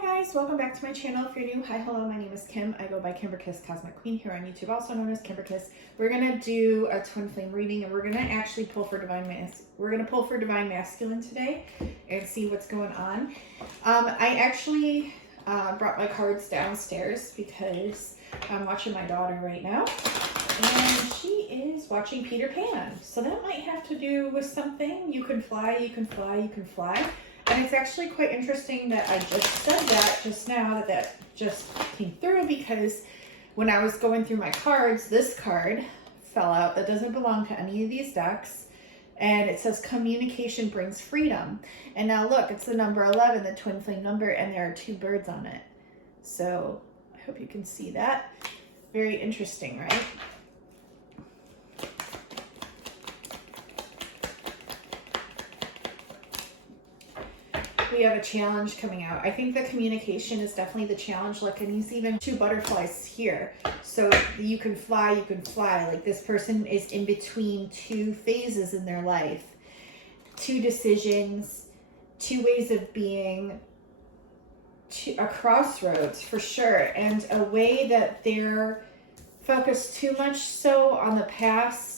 Hi guys, welcome back to my channel. If you're new, hi, hello, my name is Kim. I go by Kimberkiss Cosmic Queen here on YouTube, also known as Kimberkiss. We're gonna do a twin flame reading, and we're gonna actually pull for divine masculine today and see what's going on. I actually brought my cards downstairs because I'm watching my daughter right now, and she is watching Peter Pan. So that might have to do with something. You can fly, you can fly, you can fly. And it's actually quite interesting that I just said that just now, that just came through, because when I was going through my cards, this card fell out that doesn't belong to any of these decks. And it says communication brings freedom. And now look, it's the number 11, the twin flame number, and there are two birds on it. So I hope you can see that. Very interesting, right? We have a challenge coming out. I think the communication is definitely the challenge. Look, and he's even two butterflies here. So you can fly, you can fly. Like, this person is in between two phases in their life, two decisions, two ways of being, a crossroads for sure, and a way that they're focused too much so on the past,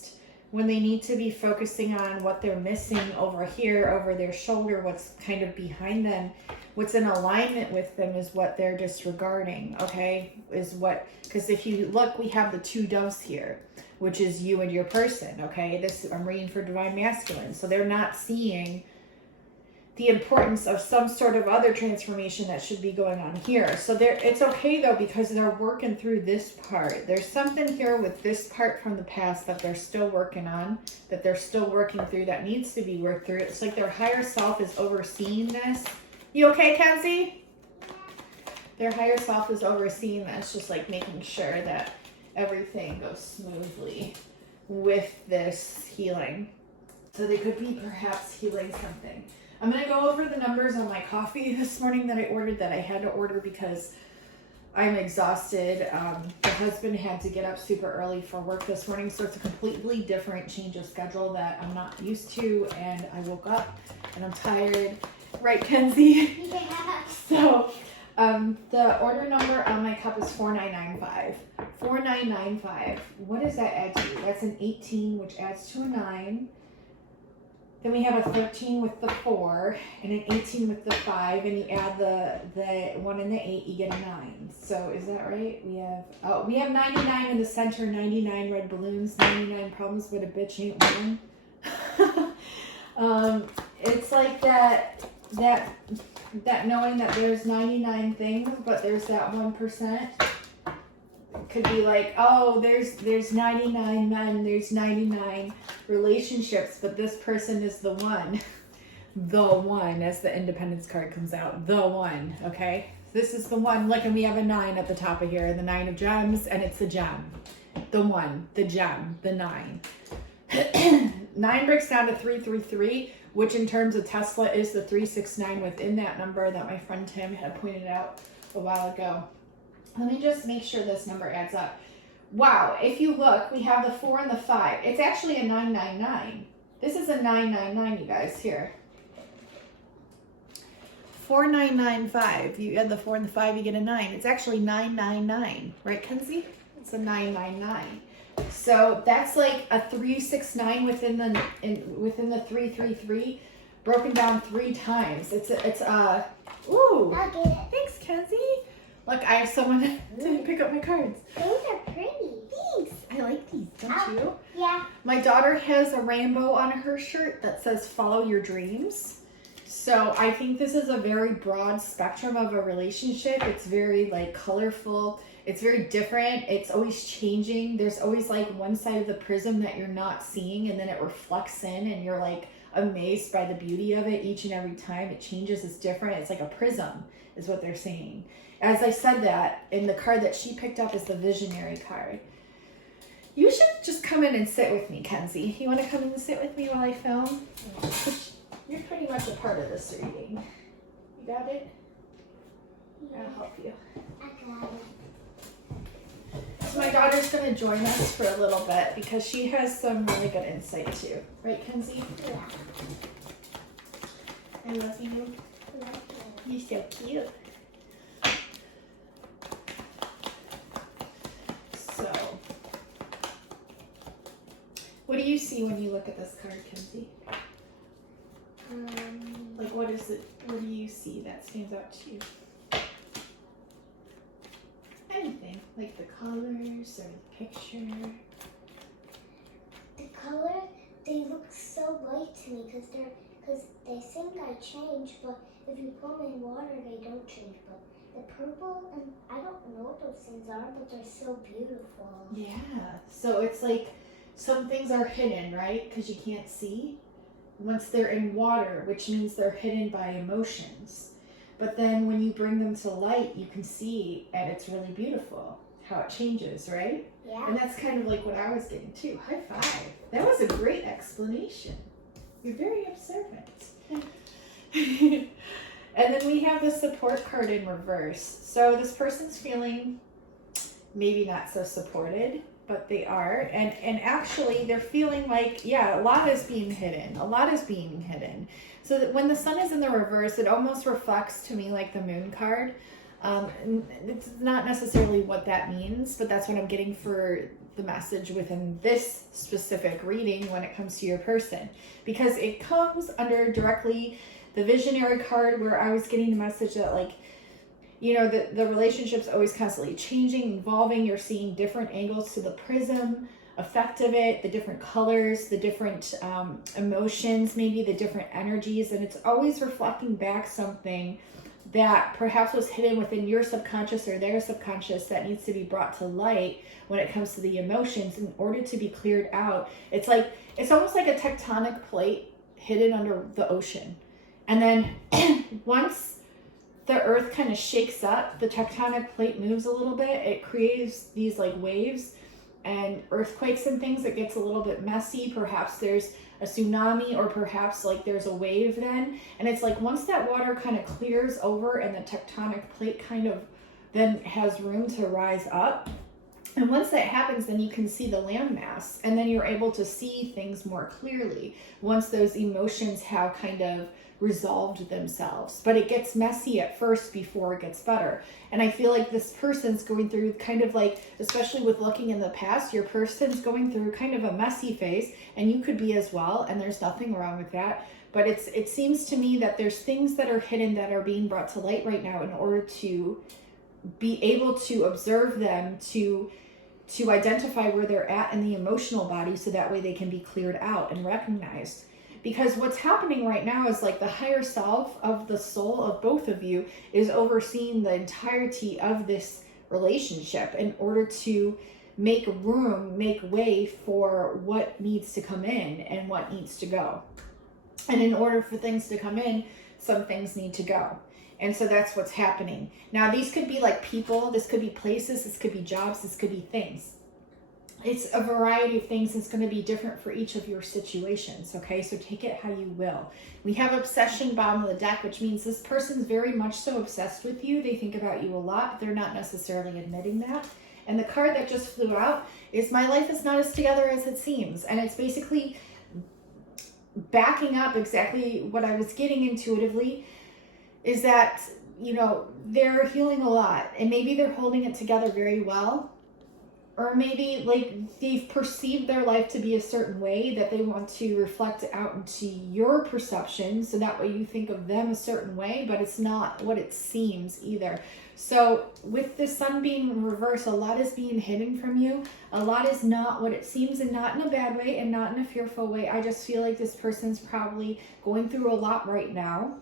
when they need to be focusing on what they're missing over here, over their shoulder, what's kind of behind them, what's in alignment with them is what they're disregarding, okay? Is what, because if you look, we have the two doves here, which is you and your person, okay? This, I'm reading for divine masculine. So they're not seeing the importance of some sort of other transformation that should be going on here. So it's okay though, because they're working through this part. There's something here with this part from the past that they're still working on, that they're still working through, that needs to be worked through. It's like their higher self is overseeing this. You okay, Kenzie? Their higher self is overseeing this, just like making sure that everything goes smoothly with this healing. So they could be perhaps healing something. I'm going to go over the numbers on my coffee this morning that I ordered, that I had to order because I'm exhausted. The husband had to get up super early for work this morning, so it's a completely different change of schedule that I'm not used to, and I woke up and I'm tired. Right, Kenzie? Yeah. So the order number on my cup is 4995. 4995. What does that add to you? That's an 18, which adds to a 9. Then we have a 13 with the 4 and an 18 with the 5, and you add the 1 and the 8, you get a 9. So is that right? We have 99 in the center, 99 red balloons, 99 problems, but a bitch ain't one. It's like that knowing that there's 99 things, but there's that 1%. Could be like, oh, there's 99 men, there's 99 relationships, but this person is the one. The one, as the Independence card comes out. The one, okay? This is the one. Look, and we have a 9 at the top of here, the 9 of gems, and it's a gem. The one, the gem, the 9. 9 breaks down to 333, which in terms of Tesla is the 369 within that number that my friend Tim had pointed out a while ago. Let me just make sure this number adds up. Wow, if you look, we have the 4 and the 5. It's actually a 999. This is a 999, you guys, here. 4995. You add the 4 and the 5, you get a 9. It's actually 999, right, Kenzie? It's a 999. So that's like a 369 within the 333, broken down 3 times. Ooh. I'll get it. Thanks, Kenzie. Look, I have someone to pick up my cards. Those are pretty. Thanks. I like these, don't you? Yeah. My daughter has a rainbow on her shirt that says follow your dreams. So I think this is a very broad spectrum of a relationship. It's very like colorful. It's very different. It's always changing. There's always like one side of the prism that you're not seeing, and then it reflects in, and you're like amazed by the beauty of it each and every time. It changes. It's different. It's like a prism is what they're saying. As I said that, in the card that she picked up is the visionary card. You should just come in and sit with me, Kenzie. You want to come in and sit with me while I film? You're pretty much a part of this reading. You got it? I'll help you. I got it. So my daughter's going to join us for a little bit because she has some really good insight too. Right, Kenzie? Yeah. I love you. I love you. You're so cute. see when you look at this card, Kenzie? Like, what is it? What do you see that stands out to you? Anything, like the colors or the picture. The color, they look so light to me because they think I change, but if you put them in water, they don't change. But the purple, and I don't know what those things are, but they're so beautiful. Yeah. So it's like some things are hidden, right? Because you can't see. Once they're in water, which means they're hidden by emotions. But then when you bring them to light, you can see, and it's really beautiful how it changes, right? Yeah. And that's kind of like what I was getting too. High five. That was a great explanation. You're very observant. And then we have the support card in reverse. So this person's feeling maybe not so supported, but they are. And actually they're feeling like, yeah, a lot is being hidden. A lot is being hidden. So that when the sun is in the reverse, it almost reflects to me like the moon card. It's not necessarily what that means, but that's what I'm getting for the message within this specific reading when it comes to your person. Because it comes under directly the visionary card where I was getting the message that, like, you know, the relationship's always constantly changing, evolving. You're seeing different angles to the prism effect of it, the different colors, the different emotions, maybe the different energies, and it's always reflecting back something that perhaps was hidden within your subconscious or their subconscious that needs to be brought to light when it comes to the emotions in order to be cleared out. It's like, it's almost like a tectonic plate hidden under the ocean. And then once the earth kind of shakes up, the tectonic plate moves a little bit, it creates these like waves and earthquakes and things. It gets a little bit messy. Perhaps there's a tsunami, or perhaps like there's a wave then. And it's like once that water kind of clears over and the tectonic plate kind of then has room to rise up. And once that happens, then you can see the landmass, and then you're able to see things more clearly once those emotions have kind of resolved themselves. But it gets messy at first before it gets better. And I feel like this person's going through kind of like, especially with looking in the past, your person's going through kind of a messy phase, and you could be as well, and there's nothing wrong with that. But it seems to me that there's things that are hidden that are being brought to light right now in order to be able to observe them, to identify where they're at in the emotional body, so that way they can be cleared out and recognized. Because what's happening right now is like the higher self of the soul of both of you is overseeing the entirety of this relationship in order to make room, make way for what needs to come in and what needs to go. And in order for things to come in, some things need to go. And so that's what's happening. Now, these could be like people, this could be places, this could be jobs, this could be things. It's a variety of things. It's going to be different for each of your situations, okay? So take it how you will. We have obsession bottom of the deck, which means this person's very much so obsessed with you. They think about you a lot, but they're not necessarily admitting that. And the card that just flew out is my life is not as together as it seems. And it's basically backing up exactly what I was getting intuitively, is that, you know, they're healing a lot, and maybe they're holding it together very well. Or maybe like they've perceived their life to be a certain way that they want to reflect out into your perception, so that way you think of them a certain way, but it's not what it seems either. So with the sun being in reverse, a lot is being hidden from you. A lot is not what it seems, and not in a bad way and not in a fearful way. I just feel like this person's probably going through a lot right now,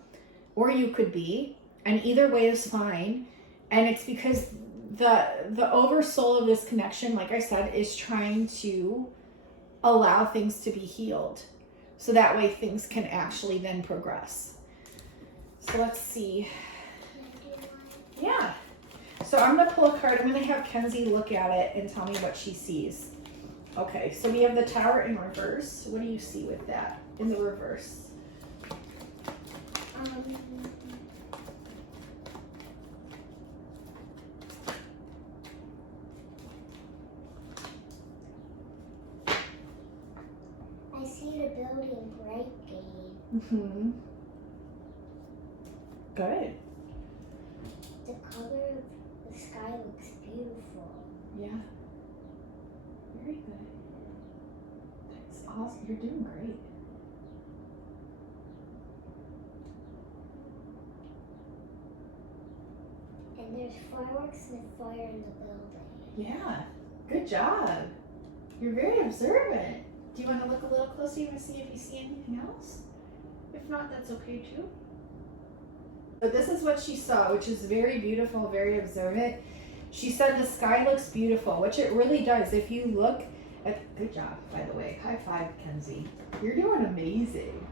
or you could be, and either way is fine. And it's because the oversoul of this connection, like I said, is trying to allow things to be healed, so that way things can actually then progress. So let's see. Yeah. So I'm going to pull a card. I'm going to have Kenzie look at it and tell me what she sees. Okay, so we have the Tower in reverse. What do you see with that in the reverse? I see the building breaking. Mm-hmm. Good. The color of the sky looks beautiful. Yeah. Very good. That's awesome. You're doing great. And there's fireworks and fire in the building. Yeah, good job. You're very observant. Do you want to look a little closer and see if you see anything else? If not, that's okay too. But this is what she saw, which is very beautiful, very observant. She said the sky looks beautiful, which it really does. If you look at, good job, by the way. High five, Kenzie. You're doing amazing.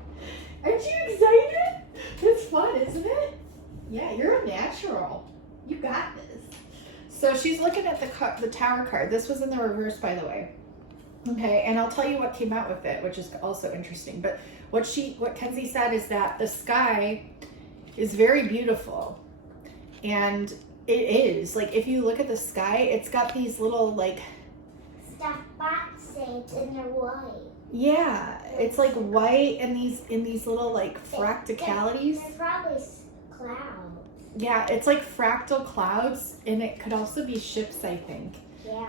Aren't you excited? It's fun, isn't it? Yeah, you're a natural. You got this. So she's looking at the Tower card. This was in the reverse, by the way. Okay, and I'll tell you what came out with it, which is also interesting. But what Kenzie said is that the sky is very beautiful. And it is. Like, if you look at the sky, it's got these little, like... Stuff box shapes and they're white. Yeah, it's like white and in these little, like, fractalities. They're probably clouds. Yeah, it's like fractal clouds, and it could also be ships, I think. Yeah.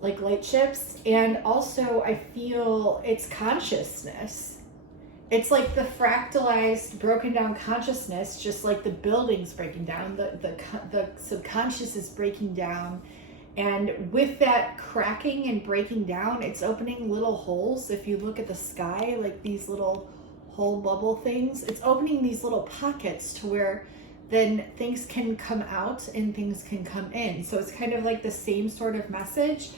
Like light ships. And also, I feel it's consciousness. It's like the fractalized, broken down consciousness, just like the building's breaking down, the subconscious is breaking down. And with that cracking and breaking down, it's opening little holes. If you look at the sky, like these little hole bubble things, it's opening these little pockets to where then things can come out and things can come in. So it's kind of like the same sort of message.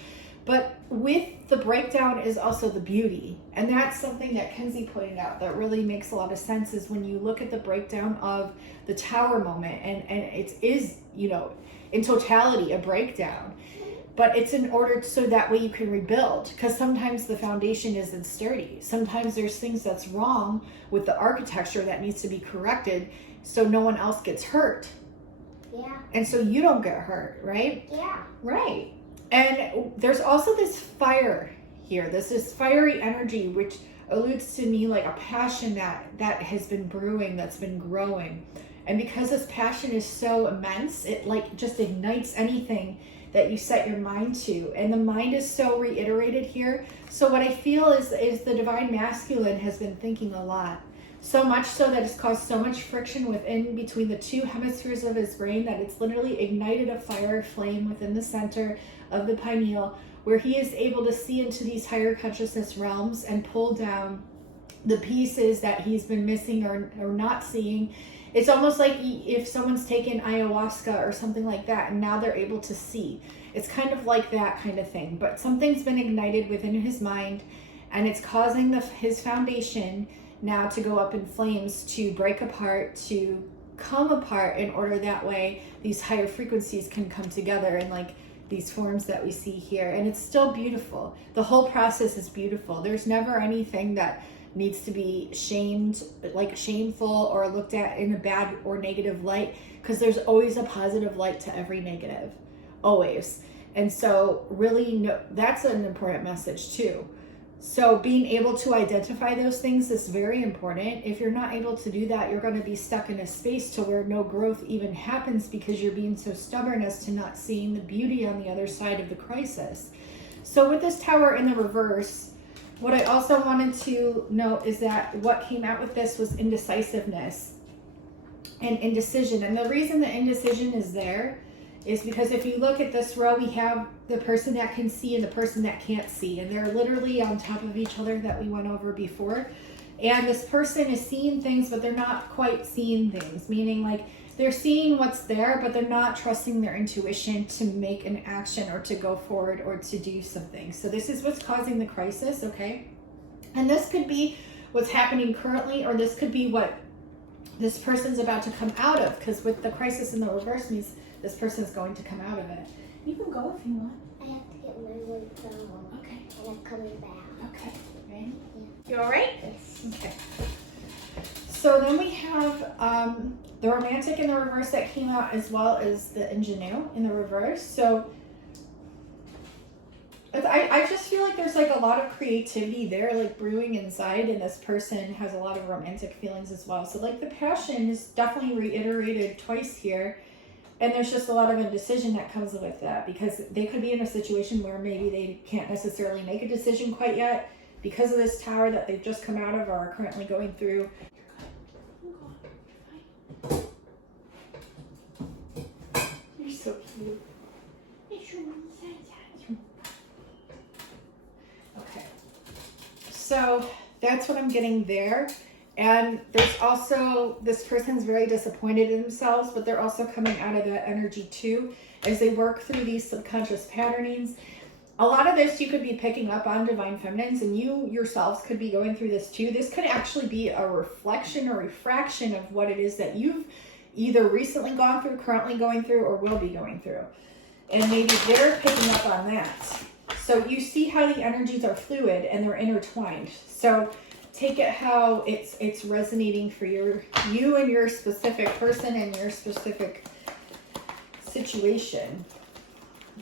But with the breakdown is also the beauty. And that's something that Kenzie pointed out that really makes a lot of sense, is when you look at the breakdown of the Tower moment, and it is, you know, in totality a breakdown. But it's in order so that way you can rebuild, because sometimes the foundation isn't sturdy. Sometimes there's things that's wrong with the architecture that needs to be corrected so no one else gets hurt. Yeah. And so you don't get hurt, right? Yeah. Right. And there's also this fire here. This fiery energy, which alludes to me like a passion that has been brewing, that's been growing. And because this passion is so immense, it like just ignites anything that you set your mind to. And the mind is so reiterated here. So what I feel is the divine masculine has been thinking a lot. So much so that it's caused so much friction between the two hemispheres of his brain that it's literally ignited a fire flame within the center of the pineal, where he is able to see into these higher consciousness realms and pull down the pieces that he's been missing or not seeing. It's almost like if someone's taken ayahuasca or something like that and now they're able to see. It's kind of like that kind of thing. But something's been ignited within his mind, and it's causing his foundation now to go up in flames, to break apart, to come apart, in order that way these higher frequencies can come together in like these forms that we see here. And it's still beautiful. The whole process is beautiful. There's never anything that needs to be shamed, like shameful, or looked at in a bad or negative light, because there's always a positive light to every negative, always. And so really, that's an important message too. So being able to identify those things is very important. If you're not able to do that, you're going to be stuck in a space to where no growth even happens, because you're being so stubborn as to not seeing the beauty on the other side of the crisis. So with this Tower in the reverse, what I also wanted to note is that what came out with this was indecisiveness and indecision. And the reason the indecision is there is because if you look at this row, we have the person that can see and the person that can't see. And they're literally on top of each other, that we went over before. And this person is seeing things, but they're not quite seeing things. Meaning like they're seeing what's there, but they're not trusting their intuition to make an action or to go forward or to do something. So this is what's causing the crisis, okay? And this could be what's happening currently, or this could be what this person's about to come out of, because with the crisis in the reverse means this person's going to come out of it. You can go if you want. I have to get my wood phone. Okay. And I'm coming back. Okay. Ready? Yeah. You all right? Yes. Okay. So then we have the romantic in the reverse that came out, as well as the ingenue in the reverse. So I just feel like there's like a lot of creativity there, like brewing inside, and this person has a lot of romantic feelings as well. So like the passion is definitely reiterated twice here, and there's just a lot of indecision that comes with that, because they could be in a situation where maybe they can't necessarily make a decision quite yet. because of this tower that they've just come out of or are currently going through. You're so cute. Okay, so that's what I'm getting there. And there's also, this person's very disappointed in themselves, but they're also coming out of that energy too as they work through these subconscious patternings. A lot of this you could be picking up on, divine feminines, and you yourselves could be going through this too. This could actually be a reflection or refraction of what it is that you've either recently gone through, currently going through, or will be going through. And maybe they're picking up on that. So you see how the energies are fluid and they're intertwined. So take it how it's resonating for you and your specific person and your specific situation.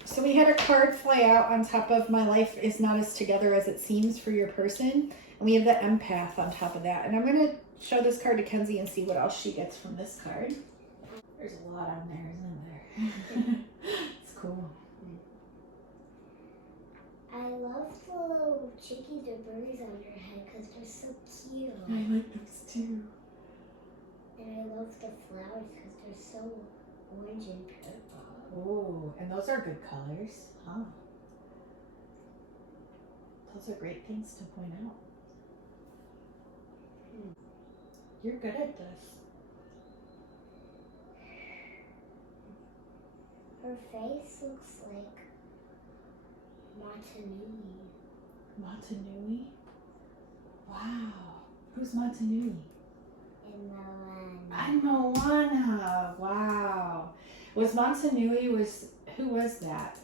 So we had a card fly out on top of my life is not as together as it seems for your person. And we have the empath on top of that. And I'm going to show this card to Kenzie and see what else she gets from this card. There's a lot on there, isn't there? It's cool. I love the little chickies or birdies on your head because they're so cute. I like those too. And I love the flowers because they're so orange and purple. Oh, and those are good colors, huh? Those are great things to point out. You're good at this. Her face looks like Montanui. Montanui? Wow. Who's Montanui? And Moana. I'm Moana. Wow. Was Montanui, who was that?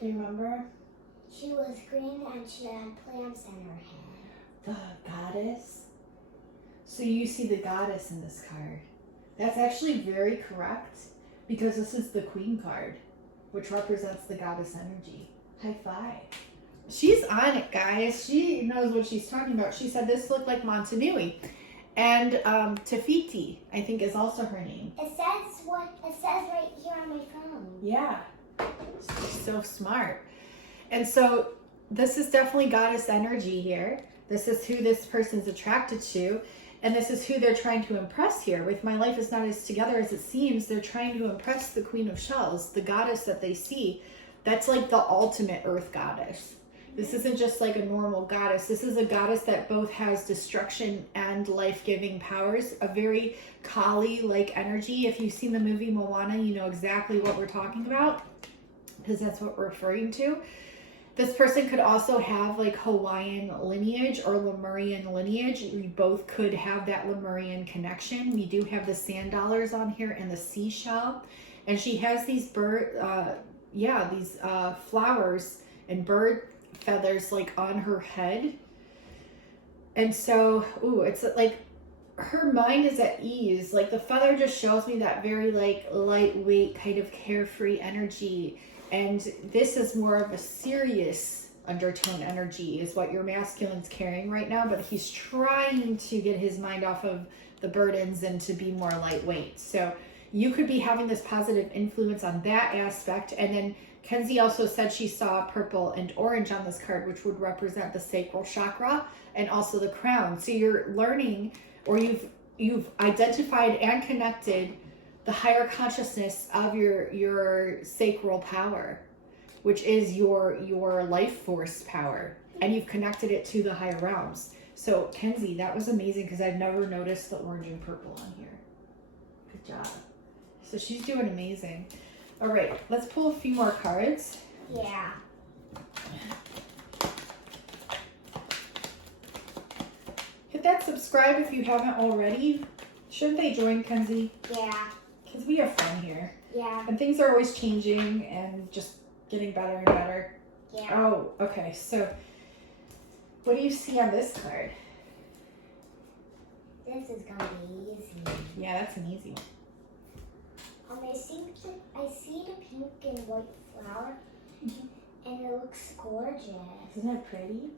Do you remember? She was green and she had plants in her head. The goddess? So you see the goddess in this card. That's actually very correct because this is the queen card, which represents the goddess energy. High five. She's on it, guys. She knows what she's talking about. She said this looked like Montanui. And Tafiti, I think, is also her name. It says right here on my phone. Yeah. She's so smart. And so this is definitely goddess energy here. This is who this person's attracted to. And this is who they're trying to impress here. With my life is not as together as it seems, they're trying to impress the Queen of Shells, the goddess that they see. That's like the ultimate earth goddess. This isn't just like a normal goddess. This is a goddess that both has destruction and life-giving powers. A very Kali-like energy. If you've seen the movie Moana, you know exactly what we're talking about, because that's what we're referring to. This person could also have like Hawaiian lineage or Lemurian lineage. We both could have that Lemurian connection. We do have the sand dollars on here and the seashell. And she has these flowers and bird feathers like on her head. And so, it's like her mind is at ease. Like the feather just shows me that very like lightweight kind of carefree energy. And this is more of a serious undertone energy is what your masculine's carrying right now, but he's trying to get his mind off of the burdens and to be more lightweight. So you could be having this positive influence on that aspect. And then Kenzie also said she saw purple and orange on this card, which would represent the sacral chakra and also the crown. So you're learning, or you've identified and connected the higher consciousness of your sacral power, which is your life force power, and you've connected it to the higher realms. So Kenzie, that was amazing because I've never noticed the orange and purple on here. Good job. So she's doing amazing. All right, let's pull a few more cards. Yeah. Hit that subscribe if you haven't already. Shouldn't they join, Kenzie? Yeah. Because we have fun here. Yeah. And things are always changing and just getting better and better. Yeah. Oh, okay. So what do you see on this card? This is gonna be easy. Yeah, that's an easy one. I see the pink and white flower, and it looks gorgeous. Isn't that pretty?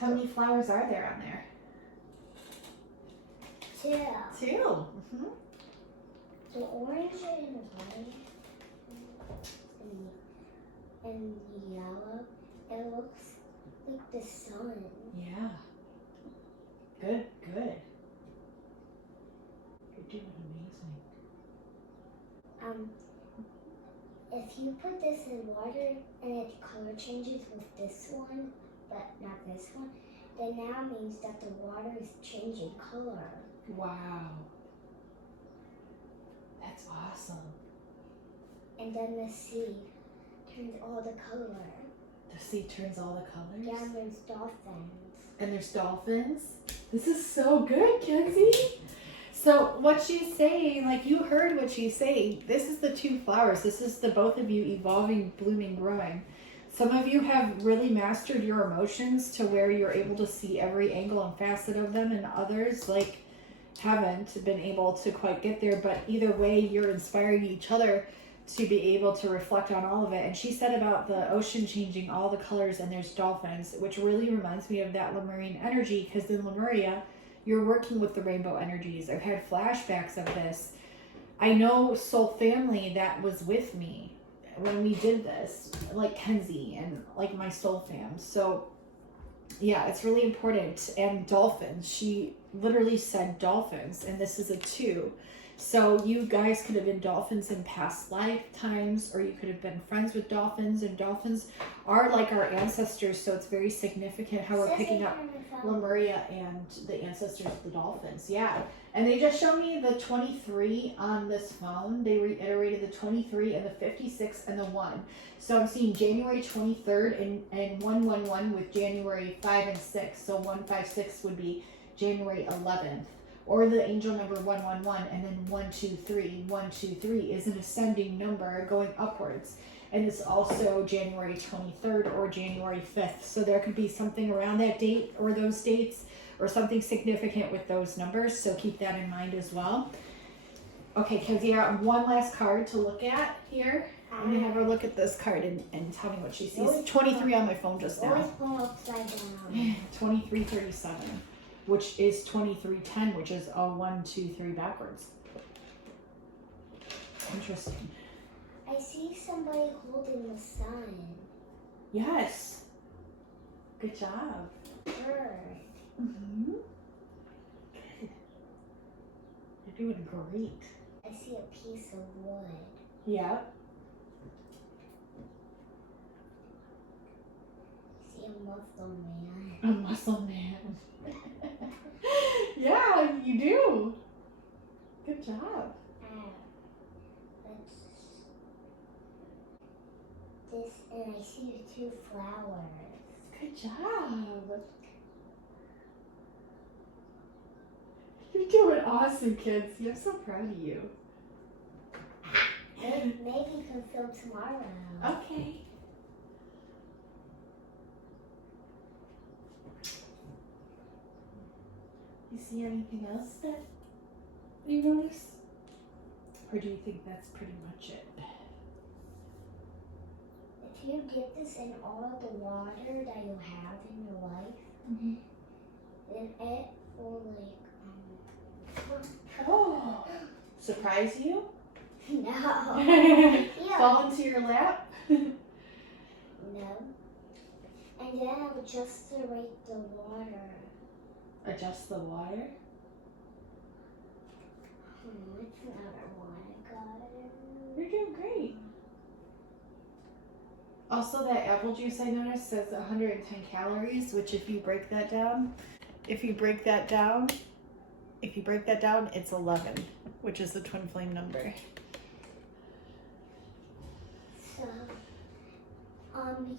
How many flowers are there on there? 2. 2. Mm-hmm. The orange and white and yellow. It looks like the sun. Yeah. Good, good. You're doing amazing. If you put this in water and its color changes with this one, but not this one, then now means that the water is changing color. Wow. That's awesome. And then the sea turns all the color. The sea turns all the colors? Yeah, and there's dolphins. And there's dolphins? This is so good, Kenzie. So what she's saying, like you heard what she's saying, this is the two flowers. This is the both of you evolving, blooming, growing. Some of you have really mastered your emotions to where you're able to see every angle and facet of them, and others like haven't been able to quite get there. But either way, you're inspiring each other to be able to reflect on all of it. And she said about the ocean changing all the colors and there's dolphins, which really reminds me of that Lemurian energy, because in Lemuria, you're working with the rainbow energies. I've had flashbacks of this. I know soul family that was with me when we did this, like Kenzie and like my soul fam. So yeah, it's really important. And dolphins, she literally said dolphins, and this is a 2. So you guys could have been dolphins in past lifetimes, or you could have been friends with dolphins, and dolphins are like our ancestors, so it's very significant how we're picking up Lemuria and the ancestors of the dolphins. Yeah, and they just showed me the 23 on this phone. They reiterated the 23 and the 56 and the 1. So I'm seeing January 23rd and 111 with January 5 and 6. So 156 would be January 11th. Or the angel number 111, and then 123. 123 is an ascending number going upwards. And it's also January 23rd or January 5th. So there could be something around that date or those dates, or something significant with those numbers. So keep that in mind as well. Okay, Kenzie, I got one last card to look at here. I'm going to have her look at this card and tell me what she sees. 23 on my phone just now. Always pull upside down. 2337. Which is 2310, which is a 1, 2, 3 backwards. Interesting. I see somebody holding the sun. Yes. Good job. Bird. Mm-hmm. Good. You're doing great. I see a piece of wood. Yeah. I see a muscle man. A muscle man. Yeah, you do. Good job. This, and I see the 2 flowers. Good job. You're doing awesome, kids. I'm so proud of you. Maybe you can film tomorrow. Okay. You see anything else that you notice? Or do you think that's pretty much it? If you get this in all the water that you have in your life, then it will Oh, surprise you? No. Fall into your lap? No. And then I'll just rate the water. Adjust the water? It's not a water garden. You're doing great. Also, that apple juice I noticed says 110 calories, which if you break that down, it's 11, which is the twin flame number. So,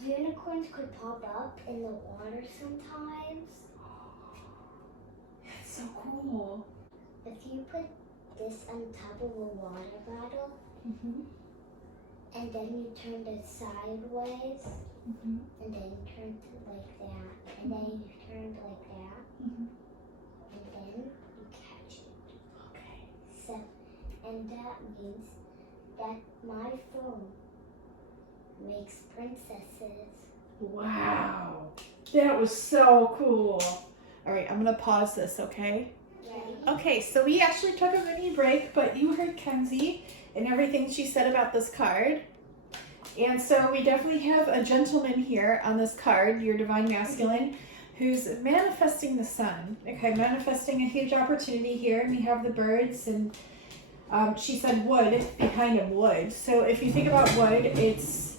unicorns could pop up in the water sometimes. That's so cool. If you put this on top of a water bottle, and then you turn it sideways, and then you turn it like that, and then you turn it like that, and then you catch it. Okay. So, and that means that my phone makes princesses. Wow. That was so cool. All right, I'm going to pause this, okay? Ready? Okay, so we actually took a mini break, but you heard Kenzie and everything she said about this card. And so we definitely have a gentleman here on this card, your divine masculine, who's manifesting the sun. Okay, manifesting a huge opportunity here. And we have the birds, and she said wood behind him, wood. So if you think about wood, it's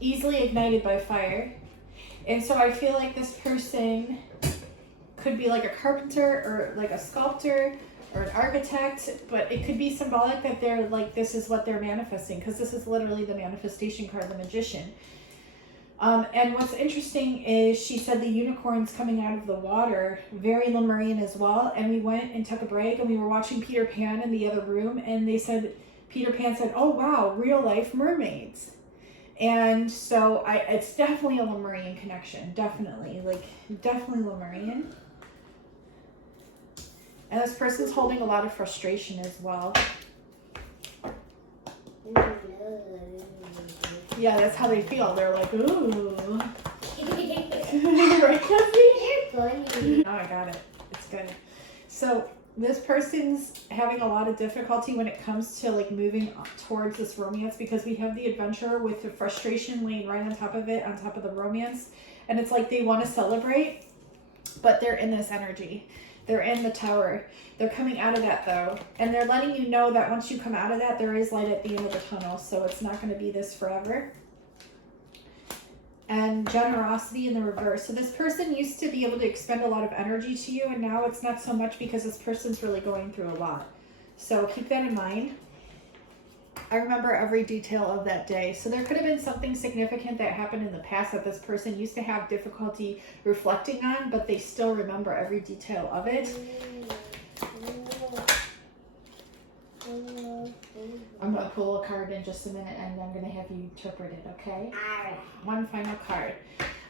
easily ignited by fire. And so I feel like this person could be like a carpenter or like a sculptor or an architect, but it could be symbolic that they're like, this is what they're manifesting, because this is literally the manifestation card, the magician. And what's interesting is she said the unicorn's coming out of the water, very Lemurian as well. And we went and took a break, and we were watching Peter Pan in the other room, and they said, Peter Pan said, oh wow, real life mermaids. And so it's definitely a Lemurian connection, definitely Lemurian. And this person's holding a lot of frustration as well. Yeah, that's how they feel. They're like, ooh. Right, Cassie? You're funny. Oh, I got it. It's good. So this person's having a lot of difficulty when it comes to like moving towards this romance, because we have the adventure with the frustration laying right on top of it, on top of the romance. And it's like they want to celebrate, but they're in this energy. They're in the tower. They're coming out of that though. And they're letting you know that once you come out of that, there is light at the end of the tunnel. So it's not going to be this forever. And generosity in the reverse. So this person used to be able to expend a lot of energy to you, and now it's not so much, because this person's really going through a lot. So keep that in mind. I remember every detail of that day. So there could have been something significant that happened in the past that this person used to have difficulty reflecting on, but they still remember every detail of it. I'm going to pull a card in just a minute, and I'm going to have you interpret it, okay? Alright. One final card.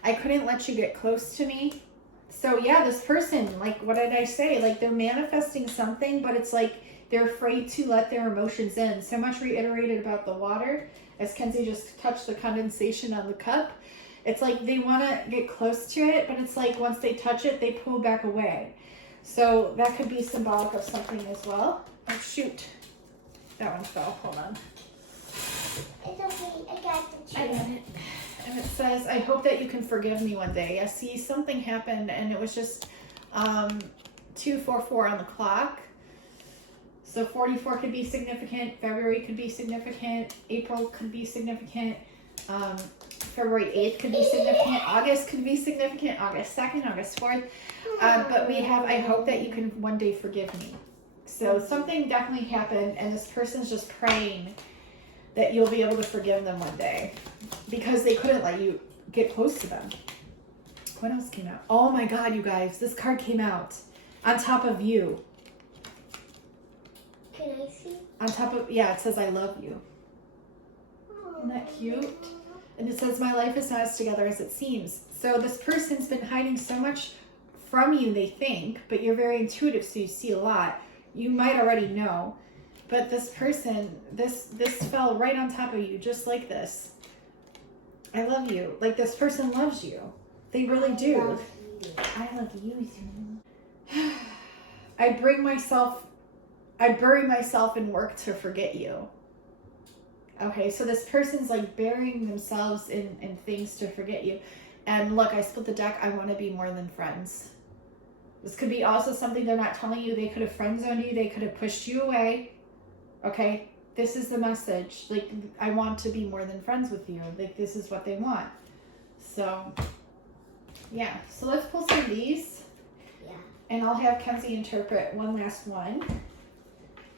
I couldn't let you get close to me. So yeah, this person, like, what did I say? Like, they're manifesting something, but it's like they're afraid to let their emotions in. So much reiterated about the water, as Kenzie just touched the condensation on the cup. It's like they want to get close to it, but it's like once they touch it, they pull back away. So that could be symbolic of something as well. Oh, shoot. That one fell. Hold on. It's okay. I got the I got it. And it says, I hope that you can forgive me one day. I see something happened, and it was just 244 on the clock. So 44 could be significant. February could be significant. April could be significant. February 8th could be significant. August could be significant. August 2nd, August 4th. But we have, I hope that you can one day forgive me. So something definitely happened, and this person's just praying that you'll be able to forgive them one day, because they couldn't let you get close to them. What else came out? Oh my God, you guys, this card came out on top of you. Can I see? On top of, yeah, it says, I love you. Isn't that cute? And it says, my life is not as together as it seems. So this person's been hiding so much from you, they think, but you're very intuitive, so you see a lot. You might already know, but this person, this fell right on top of you, just like this. I love you. Like, this person loves you. They really do. I love you too. I bury myself in work to forget you. Okay, so this person's like burying themselves in things to forget you. And look, I split the deck. I want to be more than friends. This could be also something they're not telling you. They could have friend zoned you. They could have pushed you away. Okay, this is the message. Like, I want to be more than friends with you. Like, this is what they want. So, yeah. So let's pull some of these. Yeah. And I'll have Kenzie interpret one last one.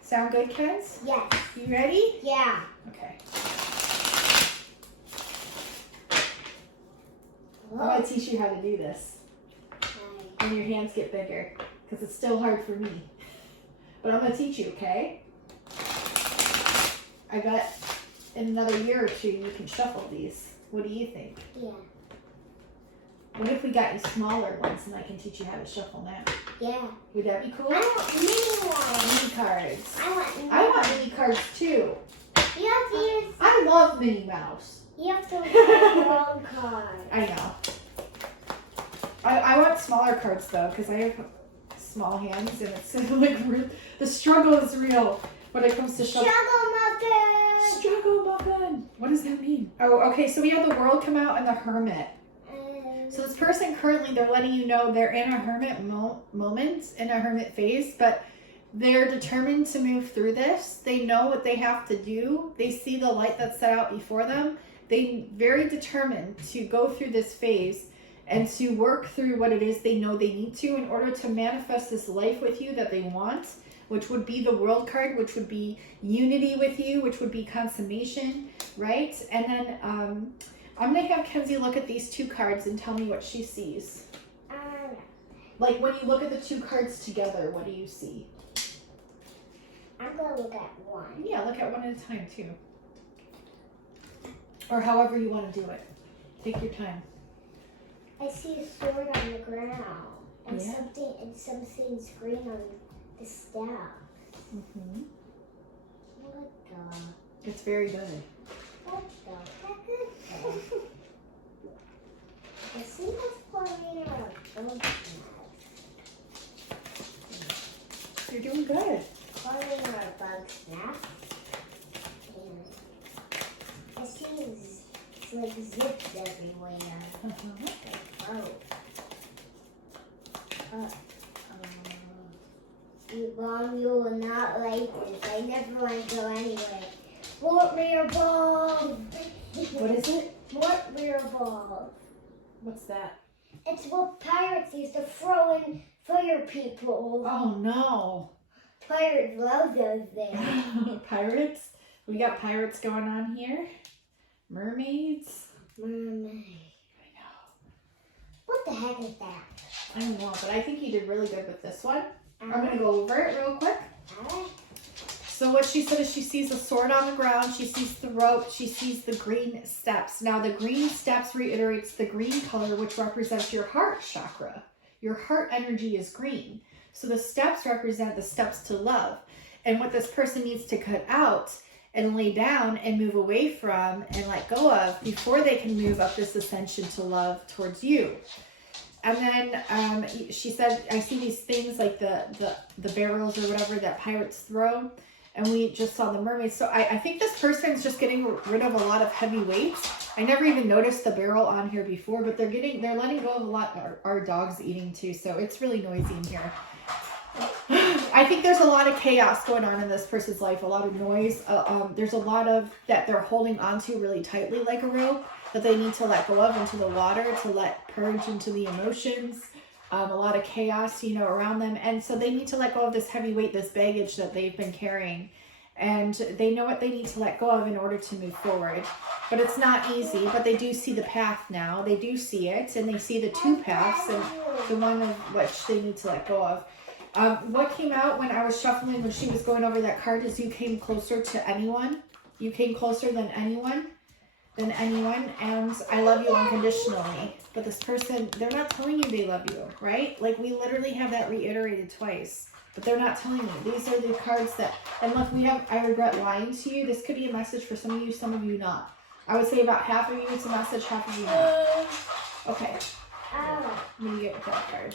Sound good, Kens? Yes. You ready? Yeah. Okay. I'm going to teach you how to do this. When your hands get bigger, because it's still hard for me. But I'm going to teach you, okay? I bet in another year or two you can shuffle these. What do you think? Yeah. What if we got you smaller ones and I can teach you how to shuffle now? Yeah. Would that be cool? I want mini ones. Mini cards. I want mini cards too. You have to use. I love Minnie Mouse. You have to use the wrong card. I know. I want smaller cards though, because I have small hands, and it's like the struggle is real when it comes to shuffling. Struggle muffin. Struggle muffin. What does that mean? Oh, okay, so we have the World come out and the Hermit. So this person currently, they're letting you know they're in a hermit moment, in a hermit phase, but they're determined to move through this. They know what they have to do. They see the light that's set out before them. They're very determined to go through this phase and to work through what it is they know they need to in order to manifest this life with you that they want, which would be the World card, which would be unity with you, which would be consummation, right? And then I'm going to have Kenzie look at these two cards and tell me what she sees. Like when you look at the two cards together, what do you see? I'm going to look at one. Yeah, look at one at a time too. Or however you want to do it. Take your time. I see a sword on the ground and Yeah. something's green on the staff. Mm-hmm. What the? It's very good. What the heck is this? I see this playing a bug nest. You're doing good. Playing a bug nest. I see like zips everywhere. Mom, you will not like this. I never want to go anywhere. Fort Rear Ball! What is it? Fort Rear Ball. What's that? It's what pirates used to throw in fire people. Oh no. Pirates love those things. Pirates? We got pirates going on here. Mermaids. Mermaid. I know. What the heck is that? I don't know, but I think you did really good with this one. I'm going to go over it real quick. So what she said is she sees a sword on the ground, she sees the rope, she sees the green steps. Now the green steps reiterates the green color, which represents your heart chakra. Your heart energy is green. So the steps represent the steps to love. And what this person needs to cut out and lay down and move away from and let go of before they can move up this ascension to love towards you. And then she said, I see these things like the barrels or whatever that pirates throw. And we just saw the mermaids. So I think this person's just getting rid of a lot of heavy weights. I never even noticed the barrel on here before, but they're letting go of a lot. Our dog's eating too, so it's really noisy in here. I think there's a lot of chaos going on in this person's life, a lot of noise. There's a lot of that they're holding onto really tightly like a rope that they need to let go of into the water, to let purge into the emotions. A lot of chaos, around them. And so they need to let go of this heavy weight, this baggage that they've been carrying. And they know what they need to let go of in order to move forward. But it's not easy, but they do see the path now. They do see it, and they see the two paths, and the one of which they need to let go of. What came out when I was shuffling, when she was going over that card, is you came closer to anyone. You came closer than anyone. And I love you unconditionally. But this person, they're not telling you they love you, right? Like we literally have that reiterated twice, but they're not telling you. These are the cards that, and look, we have, I regret lying to you. This could be a message for some of you not. I would say about half of you it's a message, half of you not. Okay. What do you get with that card?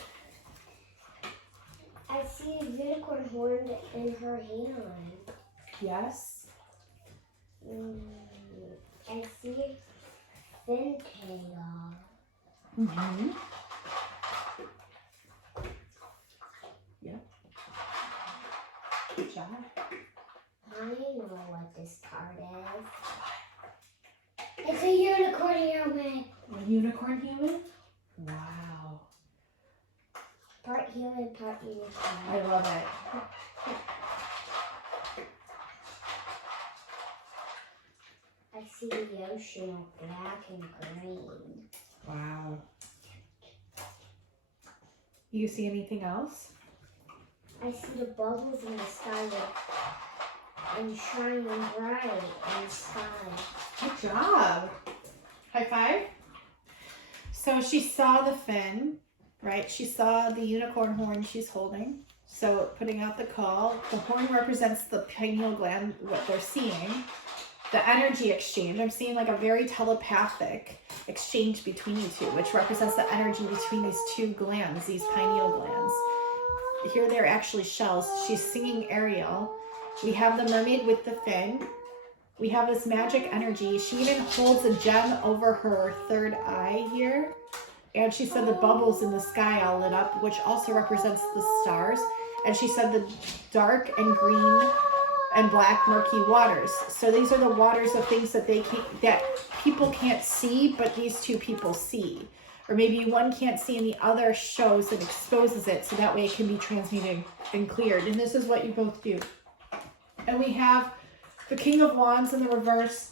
I see a unicorn horn in her hand. Yes. I see fin tail. Mm-hmm. Yep. Good job. I know what this card is. It's a unicorn human. A unicorn human? Wow. Part human, part unicorn. I love it. I see the ocean of black and green. Wow. You see anything else? I see the bubbles in the sky and shining bright in the sky. Good job. High five. So she saw the fin, right? She saw the unicorn horn she's holding. So putting out the call. The horn represents the pineal gland, what they're seeing. The energy exchange. I'm seeing like a very telepathic exchange between you two, which represents the energy between these two glands, these pineal glands. Here they're actually shells. She's singing Ariel. We have the mermaid with the fin. We have this magic energy. She even holds a gem over her third eye here. And she said the bubbles in the sky all lit up, which also represents the stars. And she said the dark and green and black murky waters. So these are the waters of things that that people can't see, but these two people see. Or maybe one can't see and the other shows and exposes it, so that way it can be transmuted and cleared. And this is what you both do. And we have the King of Wands in the reverse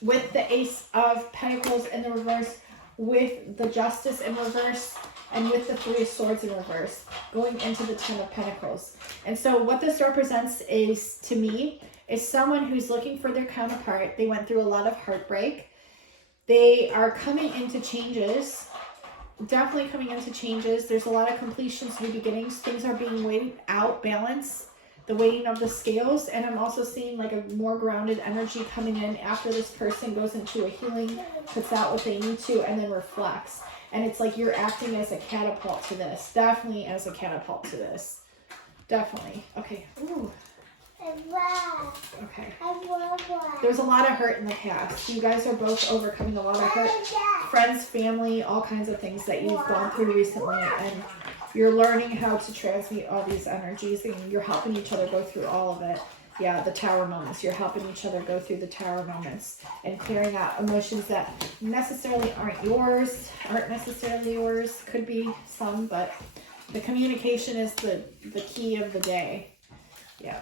with the Ace of Pentacles in the reverse, with the Justice in reverse, and with the Three of Swords in reverse, going into the Ten of Pentacles. And so what this represents is, to me, is someone who's looking for their counterpart. They went through a lot of heartbreak. They are coming into changes, definitely coming into changes. There's a lot of completions, new beginnings. Things are being weighed out, balance, the weighting of the scales. And I'm also seeing like a more grounded energy coming in after this person goes into a healing, puts out what they need to, and then reflects. And it's like you're acting as a catapult to this. Definitely as a catapult to this. Definitely. Okay. Ooh. Okay. There's a lot of hurt in the past. You guys are both overcoming a lot of hurt. Friends, family, all kinds of things that you've gone through recently. And you're learning how to transmute all these energies. And you're helping each other go through all of it. Yeah, the tower moments. You're helping each other go through the tower moments. And clearing out emotions that necessarily aren't necessarily yours. Could be some, but the communication is the key of the day. Yeah.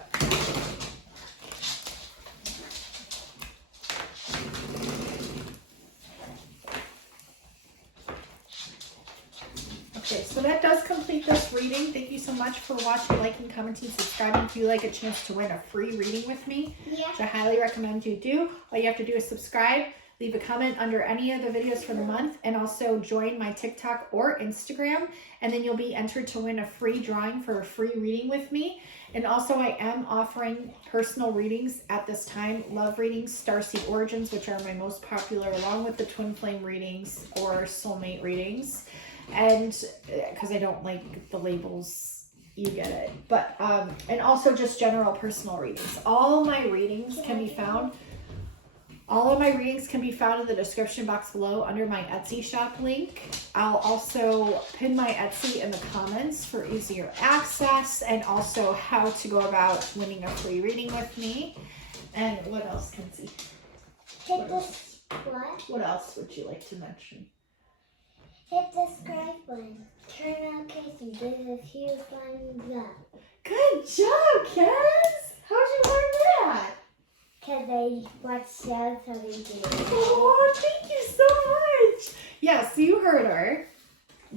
Okay, so that does complete this reading. Thank you so much for watching, liking, commenting, subscribing. If you like a chance to win a free reading with me, which I highly recommend you do, all you have to do is subscribe, leave a comment under any of the videos for the month, and also join my TikTok or Instagram, and then you'll be entered to win a free drawing for a free reading with me. And also I am offering personal readings at this time, love readings, starseed origins, which are my most popular, along with the twin flame readings or soulmate readings. And because I don't like the labels, you get it. But and also just general personal readings. All of my readings can be found in the description box below under my Etsy shop link. I'll also pin my Etsy in the comments for easier access, and also how to go about winning a free reading with me. And what else, Kenzie? What else would you like to mention? Hit the subscribe button. Turn on notifications. There's a few fun up. Good job, Kez! How'd you learn that? Because I watched shows how they do it. Oh, thank you so much. Yes, you heard her.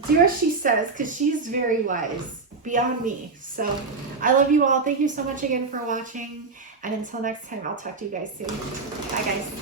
Do as she says, because she's very wise. Beyond me. So, I love you all. Thank you so much again for watching. And until next time, I'll talk to you guys soon. Bye, guys.